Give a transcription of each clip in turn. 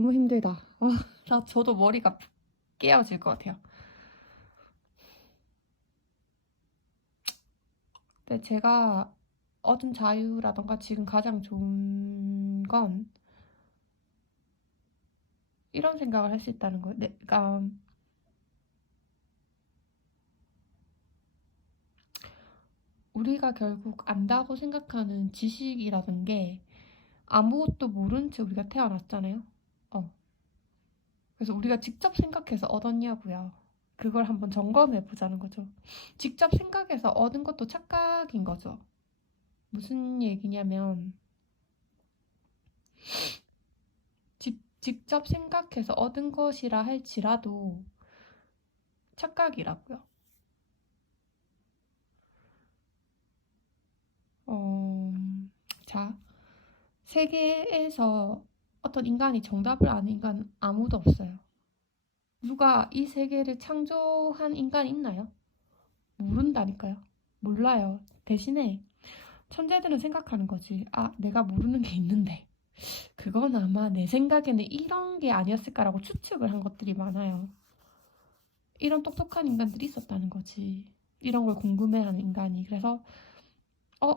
너무 힘들다. 저도 머리가 깨어질 것 같아요. 근데 제가 얻은 자유라던가 지금 가장 좋은 건 이런 생각을 할 수 있다는 거예요. 내가 우리가 결국 안다고 생각하는 지식이라는 게 아무것도 모른 채 우리가 태어났잖아요. 어. 그래서 우리가 직접 생각해서 얻었냐고요. 그걸 한번 점검해 보자는 거죠. 직접 생각해서 얻은 것도 착각인 거죠. 무슨 얘기냐면 직접 생각해서 얻은 것이라 할지라도 착각이라고요. 어, 자, 세계에서 어떤 인간이 정답을 아는 인간은 아무도 없어요. 누가 이 세계를 창조한 인간이 있나요? 모른다니까요. 몰라요. 대신에 천재들은 생각하는 거지. 아, 내가 모르는 게 있는데. 그건 아마 내 생각에는 이런 게 아니었을까라고 추측을 한 것들이 많아요. 이런 똑똑한 인간들이 있었다는 거지. 이런 걸 궁금해하는 인간이. 그래서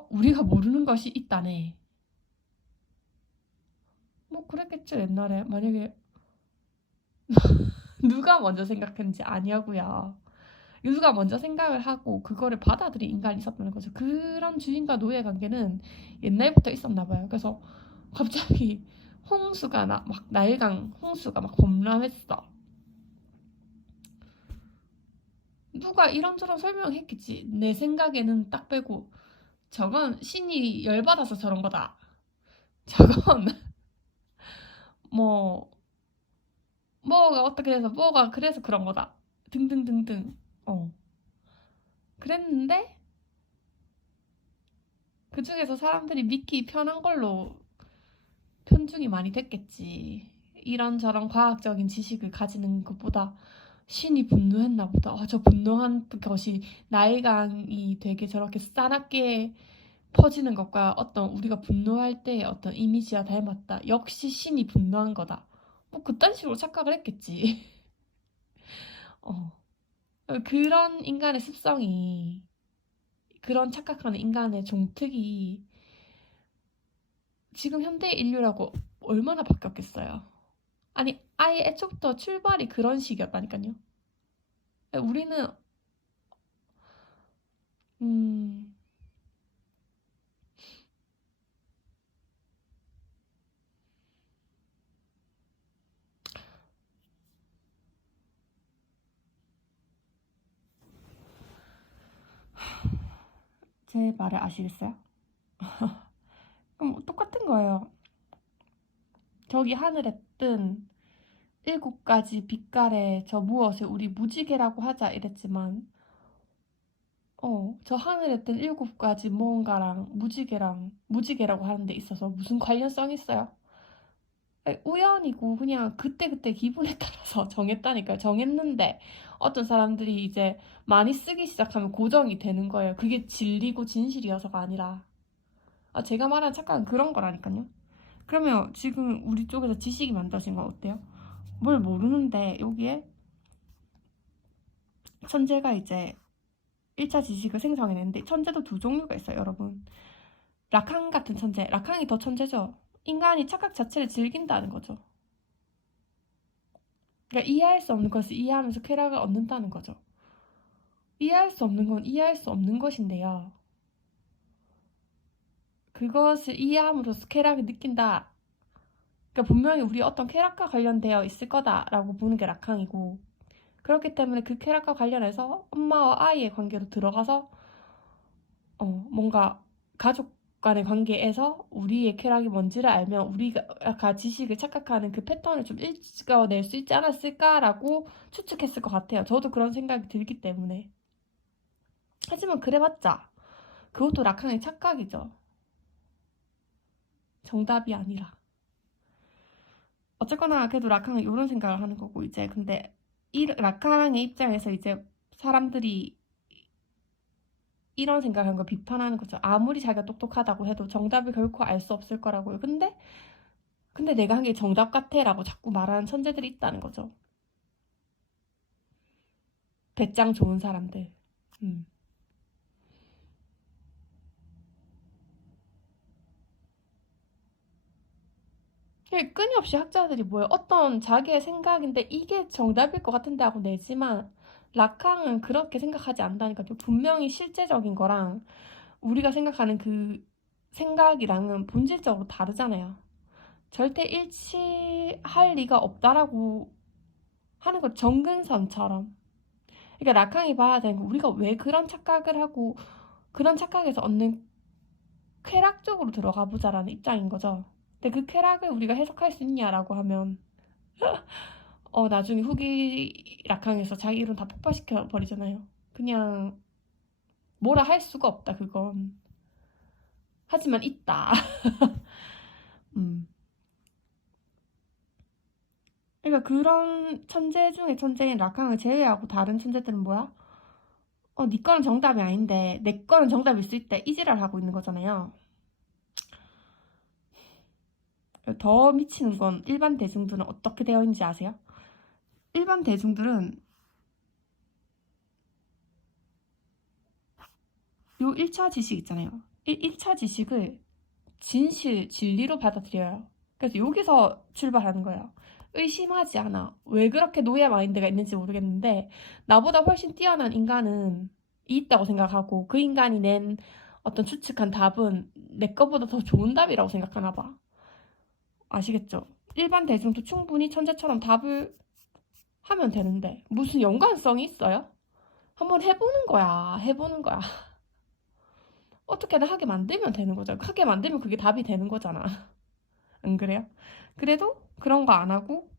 우리가 모르는 것이 있다네. 뭐 그랬겠죠 옛날에. 만약에 누가 먼저 생각했는지 아니하고요. 누가 먼저 생각을 하고 그거를 받아들인 인간이 있었다는 거죠. 그런 주인과 노예 관계는 옛날부터 있었나 봐요. 그래서 갑자기 홍수가 막 나일강 홍수가 막 범람했어. 누가 이런저런 설명했겠지. 내 생각에는 딱 빼고 저건 신이 열받아서 저런 거다. 저건 뭐 뭐가 어떻게 돼서 뭐가 그래서 그런 거다. 등등등등. 그랬는데 그 중에서 사람들이 믿기 편한 걸로 편중이 많이 됐겠지. 이런저런 과학적인 지식을 가지는 것보다 신이 분노했나 보다. 저 분노한 것이 나일강이 되게 저렇게 싸납게 퍼지는 것과 어떤 우리가 분노할 때의 어떤 이미지와 닮았다. 역시 신이 분노한 거다. 뭐 그딴 식으로 착각을 했겠지. 어. 그런 인간의 습성이, 그런 착각하는 인간의 종특이 지금 현대 인류라고 얼마나 바뀌었겠어요. 아니, 아예 애초부터 출발이 그런 식이었다니까요. 우리는, 음, 제 말을 아시겠어요? 그럼 똑같은 거예요. 저기 하늘에 뜬 7가지 빛깔의 저 무엇을 우리 무지개라고 하자 이랬지만, 저 하늘에 뜬 7가지 무언가랑 무지개라고 하는 데 있어서 무슨 관련성이 있어요? 아니, 우연이고 그냥 그때그때 기분에 따라서 정했다니까요. 정했는데 어떤 사람들이 이제 많이 쓰기 시작하면 고정이 되는 거예요. 그게 진리고 진실이어서가 아니라. 제가 말한 착각은 그런 거라니까요. 그러면 지금 우리 쪽에서 지식이 만들어진 건 어때요? 뭘 모르는데 여기에 천재가 이제 1차 지식을 생성해냈는데 천재도 두 종류가 있어요, 여러분. 라캉 같은 천재. 라캉이 더 천재죠. 인간이 착각 자체를 즐긴다는 거죠. 그러니까 이해할 수 없는 것을 이해하면서 쾌락을 얻는다는 거죠. 이해할 수 없는 건 이해할 수 없는 것인데요. 그것을 이해함으로써 쾌락을 느낀다. 그러니까 분명히 우리 어떤 쾌락과 관련되어 있을 거다라고 보는 게 라캉이고, 그렇기 때문에 그 쾌락과 관련해서 엄마와 아이의 관계로 들어가서 뭔가 가족 간의 관계에서 우리의 쾌락이 뭔지를 알면 우리가 지식을 착각하는 그 패턴을 좀 읽어낼 수 있지 않았을까라고 추측했을 것 같아요. 저도 그런 생각이 들기 때문에. 하지만 그래봤자 그것도 라칸의 착각이죠. 정답이 아니라. 어쨌거나 그래도 라칸은 이런 생각을 하는 거고, 이제 근데 이 라칸의 입장에서 이제 사람들이 이런 생각하는 걸 비판하는 거죠. 아무리 자기가 똑똑하다고 해도 정답을 결코 알 수 없을 거라고요. 근데 근데 내가 한 게 정답 같아라고 자꾸 말하는 천재들이 있다는 거죠. 배짱 좋은 사람들. 음. 끊임없이 학자들이 뭐예요? 어떤 자기의 생각인데 이게 정답일 것 같은데 하고 내지만 라캉은 그렇게 생각하지 않는다니까. 분명히 실제적인 거랑 우리가 생각하는 그 생각이랑은 본질적으로 다르잖아요. 절대 일치할 리가 없다라고 하는 거 정근선처럼. 그러니까 라캉이 봐야 되는 거 우리가 왜 그런 착각을 하고 그런 착각에서 얻는 쾌락 쪽으로 들어가 보자라는 입장인 거죠. 근데 그 쾌락을 우리가 해석할 수 있냐라고 하면 나중에 후기 락항에서 자기 이론 다 폭파시켜 버리잖아요. 그냥 뭐라 할 수가 없다 그건. 하지만 있다. 음. 그러니까 그런 천재 중에 천재인 락항을 제외하고 다른 천재들은 뭐야? 네 거는 정답이 아닌데 내 거는 정답일 수 있대. 이 지랄 하고 있는 거잖아요. 더 미치는 건 일반 대중들은 어떻게 되어 있는지 아세요? 일반 대중들은 요 1차 지식 있잖아요. 1차 지식을 진실, 진리로 받아들여요. 그래서 여기서 출발하는 거예요. 의심하지 않아. 왜 그렇게 노예 마인드가 있는지 모르겠는데 나보다 훨씬 뛰어난 인간은 있다고 생각하고 그 인간이 낸 어떤 추측한 답은 내 거보다 더 좋은 답이라고 생각하나 봐. 아시겠죠? 일반 대중도 충분히 천재처럼 답을 하면 되는데 무슨 연관성이 있어요? 한번 해보는 거야. 해보는 거야. 어떻게든 하게 만들면 되는 거죠. 하게 만들면 그게 답이 되는 거잖아. 안 그래요? 그래도 그런 거 안 하고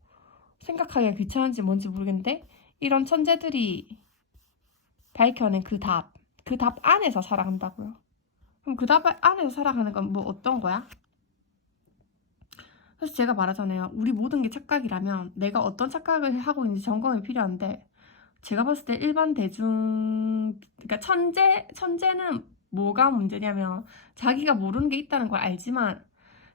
생각하기가 귀찮은지 뭔지 모르겠는데 이런 천재들이 밝혀낸 그 답 안에서 살아간다고요. 그럼 그 답 안에서 살아가는 건 뭐 어떤 거야? 그래서 제가 말하잖아요. 우리 모든 게 착각이라면 내가 어떤 착각을 하고 있는지 점검이 필요한데 제가 봤을 때 일반 대중 그러니까 천재는 뭐가 문제냐면 자기가 모르는 게 있다는 걸 알지만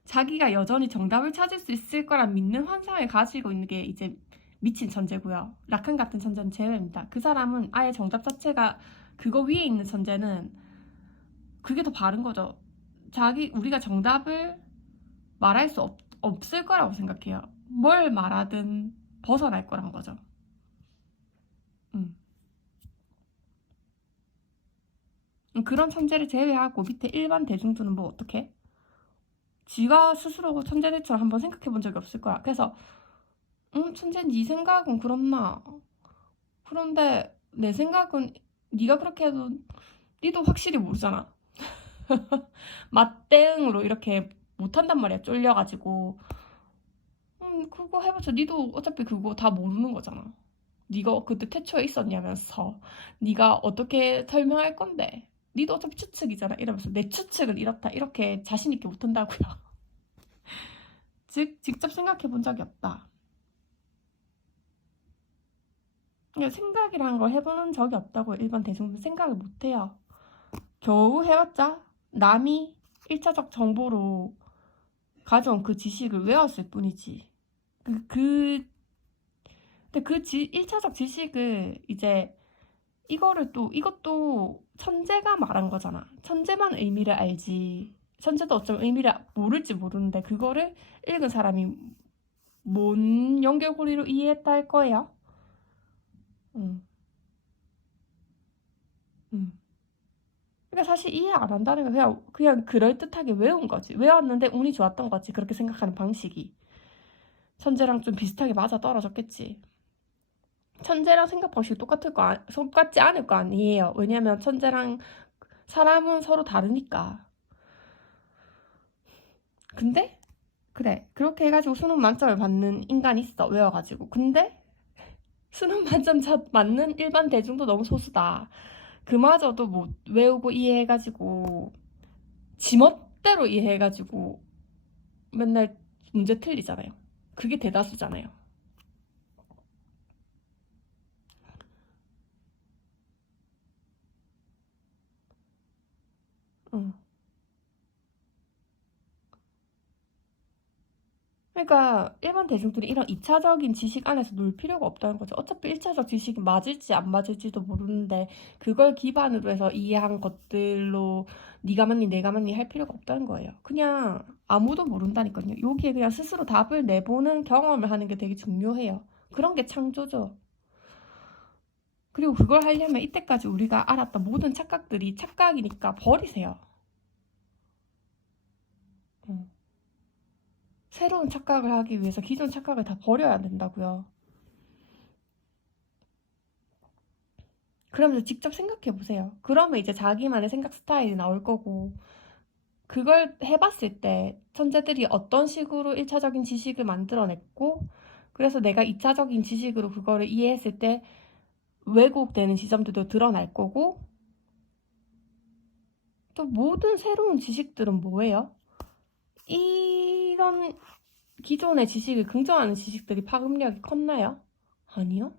자기가 여전히 정답을 찾을 수 있을 거라 믿는 환상을 가지고 있는 게 이제 미친 천재고요. 라칸 같은 천재는 제외입니다. 그 사람은 아예 정답 자체가 그거 위에 있는 천재는 그게 더 바른 거죠. 우리가 정답을 말할 수 없을 거라고 생각해요. 뭘 말하든 벗어날 거란 거죠. 음. 그런 천재를 제외하고 밑에 일반 대중들은 뭐 어떻게? 지가 스스로 천재들처럼 한번 생각해 본 적이 없을 거야. 그래서 천재 네 생각은 그렇나? 그런데 내 생각은 네가 그렇게 해도 니도 확실히 모르잖아. 맞대응으로 이렇게 못한단 말이야. 쫄려가지고. 그거 해봤자 니도 어차피 그거 다 모르는 거잖아. 네가 그때 태초에 있었냐면서 네가 어떻게 설명할 건데 니도 어차피 추측이잖아 이러면서 내 추측은 이렇다 이렇게 자신 있게 못한다고요. 즉 직접 생각해 본 적이 없다. 그러니까 생각이라는 걸 해보는 적이 없다고 일반 대중은 생각을 못해요. 겨우 해봤자 남이 1차적 정보로 가져온 그 지식을 외웠을 뿐이지. 그, 근데 1차적 지식을 이제 이것도 천재가 말한 거잖아. 천재만 의미를 알지. 천재도 어쩌면 의미를 모를지 모르는데 그거를 읽은 사람이 뭔 연결고리로 이해했다 할 거예요? 응, 응. 그러니까 사실 이해 안 한다는 건 그냥 그럴듯하게 외운 거지. 외웠는데 운이 좋았던 거지. 그렇게 생각하는 방식이. 천재랑 좀 비슷하게 맞아 떨어졌겠지. 천재랑 생각 방식이 똑같지 않을 거 아니에요. 왜냐면 천재랑 사람은 서로 다르니까. 근데 그래 그렇게 해가지고 수능 만점을 받는 인간이 있어 외워가지고. 근데 수능 만점 맞는 일반 대중도 너무 소수다. 그마저도 뭐 외우고 이해해가지고 지멋대로 이해해가지고 맨날 문제 틀리잖아요. 그게 대다수잖아요. 응. 그러니까 일반 대중들이 이런 2차적인 지식 안에서 놀 필요가 없다는 거죠. 어차피 1차적 지식이 맞을지 안 맞을지도 모르는데 그걸 기반으로 해서 이해한 것들로 네가 맞니 내가 맞니 할 필요가 없다는 거예요. 그냥 아무도 모른다니까요. 여기에 그냥 스스로 답을 내보는 경험을 하는 게 되게 중요해요. 그런 게 창조죠. 그리고 그걸 하려면 이때까지 우리가 알았던 모든 착각들이 착각이니까 버리세요. 새로운 착각을 하기 위해서 기존 착각을 다 버려야 된다고요. 그러면서 직접 생각해 보세요. 그러면 이제 자기만의 생각 스타일이 나올 거고, 그걸 해봤을 때 천재들이 어떤 식으로 1차적인 지식을 만들어냈고, 그래서 내가 2차적인 지식으로 그거를 이해했을 때 왜곡되는 지점들도 드러날 거고, 또 모든 새로운 지식들은 뭐예요? 이런 기존의 지식을 긍정하는 지식들이 파급력이 컸나요? 아니요.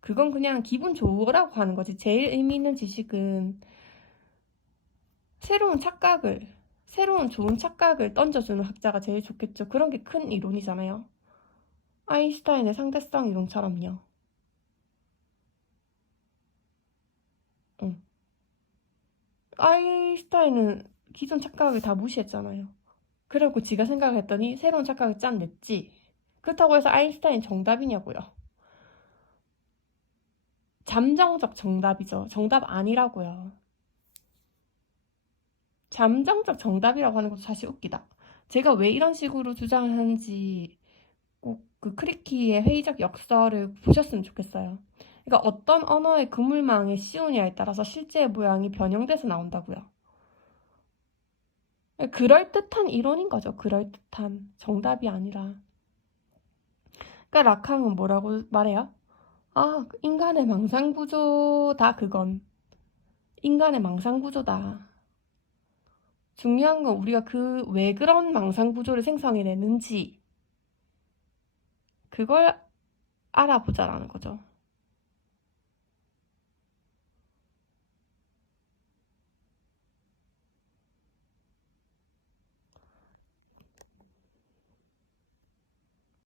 그건 그냥 기분 좋으라고 하는 거지. 제일 의미 있는 지식은 새로운 좋은 착각을 던져주는 학자가 제일 좋겠죠. 그런 게 큰 이론이잖아요. 아인슈타인의 상대성 이론처럼요. 응. 아인슈타인은 기존 착각을 다 무시했잖아요. 그래갖고 지가 생각했더니 새로운 착각을 짠냈지. 그렇다고 해서 아인슈타인 정답이냐고요. 잠정적 정답이죠. 정답 아니라고요. 잠정적 정답이라고 하는 것도 사실 웃기다. 제가 왜 이런 식으로 주장을 하는지 꼭 그 크리키의 회의적 역설을 보셨으면 좋겠어요. 그러니까 어떤 언어의 그물망에 씌우냐에 따라서 실제의 모양이 변형돼서 나온다고요. 그럴듯한 이론인 거죠. 그럴듯한 정답이 아니라. 그러니까 라캉은 뭐라고 말해요? 아, 인간의 망상구조다, 그건. 인간의 망상구조다. 중요한 건 우리가 그 왜 그런 망상구조를 생성해내는지 그걸 알아보자라는 거죠.